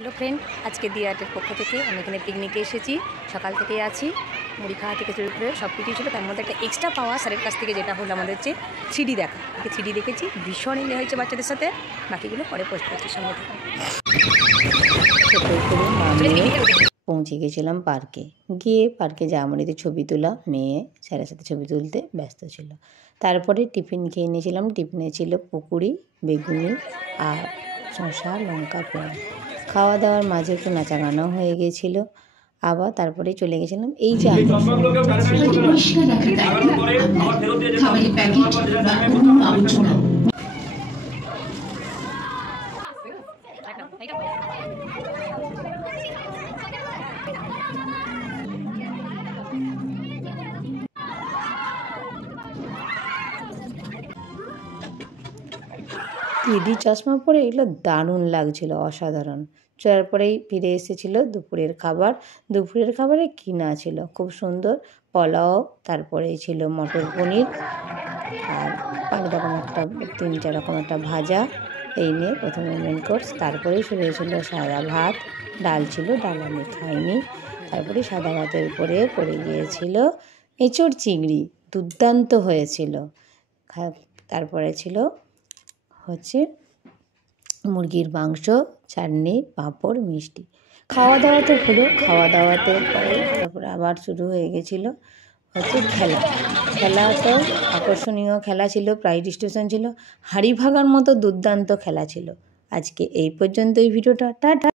Hello friend, आज के दिया आर्टेर पक्ष থেকে আমি এখানে পিকনিকে এসেছি। সকাল থেকেই আছি, মুড়ি খাওয়া থেকে শুরু করে সব কিছুই ছিল। তার মধ্যে একটা এক্সট্রা পাওয়া স্যারের কাছ থেকে যেটা হলো আমাদের হচ্ছে থ্রিডি দেখা। থ্রিডি দেখেছি, ভীষণ এনজয় হয়েছে বাচ্চাদের সাথে। বাকিগুলো পরে পোস্ট করছি সঙ্গে থেকে। পৌঁছে গেছিলাম পার্কে। গিয়ে পার্কে জামুনিতে ছবি তোলা, মেয়ে স্যারের সাথে ছবি তুলতে ব্যস্ত ছিল। তারপরে টিফিন খেয়ে নিয়েছিলাম। টিফিনে ছিল পকুড়ি, বেগুনি আর শসা, লঙ্কা, পেঁয়াজ। খাওয়া দাওয়ার মাঝে একটু নাচা গানাও হয়ে গিয়েছিল। আবার তারপরে চলে গেছিলাম এই যে থ্রিডি চশমা পরে এগুলো দারুণ লাগছিল, অসাধারণ। চলার পরেই ফিরে এসেছিল দুপুরের খাবার। দুপুরের খাবারে কিনা ছিল খুব সুন্দর পোলাও, তারপরে ছিল মটর পনির আর 3-4 রকম একটা ভাজা। এই নিয়ে প্রথমে মেন কোর্স, তারপরেই শুরু হয়েছিল সাদা ভাত। ডাল ছিল, ডাল আমি খাইনি। তারপরে সাদা ভাতের উপরে পড়ে গিয়েছিল এঁচোড় চিংড়ি, দুর্দান্ত হয়েছিল। তারপরে ছিল মুরগির মাংস, চাটনি, পাঁপড়, মিষ্টি। খাওয়া দাওয়া তো হলো। খাওয়া দাওয়াতে পরে তারপরে আবার শুরু হয়ে গেছিল খেলা তো আকর্ষণীয় খেলা ছিল, প্রাইজ ডিস্ট্রিবিউশন ছিল, হাড়ি ভাগার মতো দুর্দান্ত খেলা ছিল। আজকে এই পর্যন্তই ভিডিওটা। টাটা।